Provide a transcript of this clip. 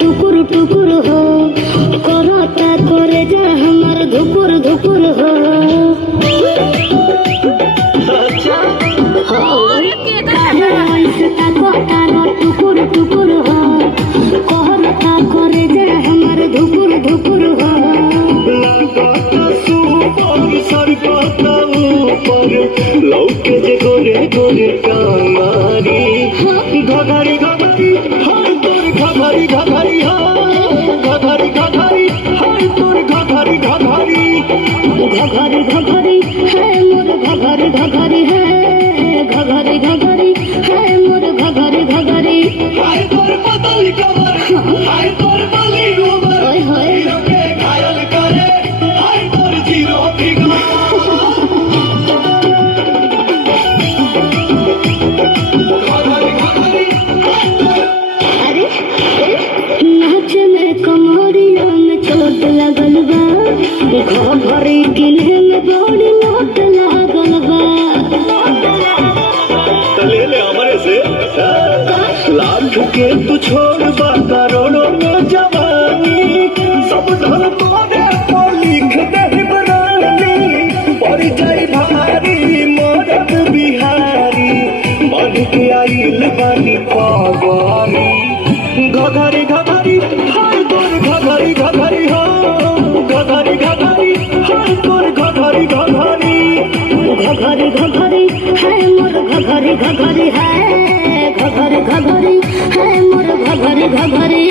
टुकुर टुकुर हो करता करे जा हमार धुकुर धुकुर हो टुकुर टुकुर हो करता करे जा हमार धुकुर धुकुर हो लौके जे गोरे गोरे कामारी घघरी घघरी हर तोर घघरी घघरी हो घघरी घघरी हर तोर घघरी घघरी घघरी घघरी है मोर घघरी घघरी है घघरी घघरी है मोर घघरी घघरी हाय तोर पतली कमर हाय तोर बली उमर हीरो के घायल करे हाय तोर जीरो फिगर नाच में कमरिया में चोट लगल बा घघरी किन्हे में बड़ी लोट लागल बा ले ले हमारे से लाख के तू छोड़ बा करोड़ों में जवानी सब धन तोरे को लिख दे बरानी पड़ जाई भारी मरद बिहारी बढ़ के आइल बानी पवारी घघरी घघरी हर तोर घघरी घघरी हो घघरी घघरी हर तोर घघरी घघरी घघरी घघरी है मोर घघरी घघरी है घघरी घघरी है मोर घघरी घघरी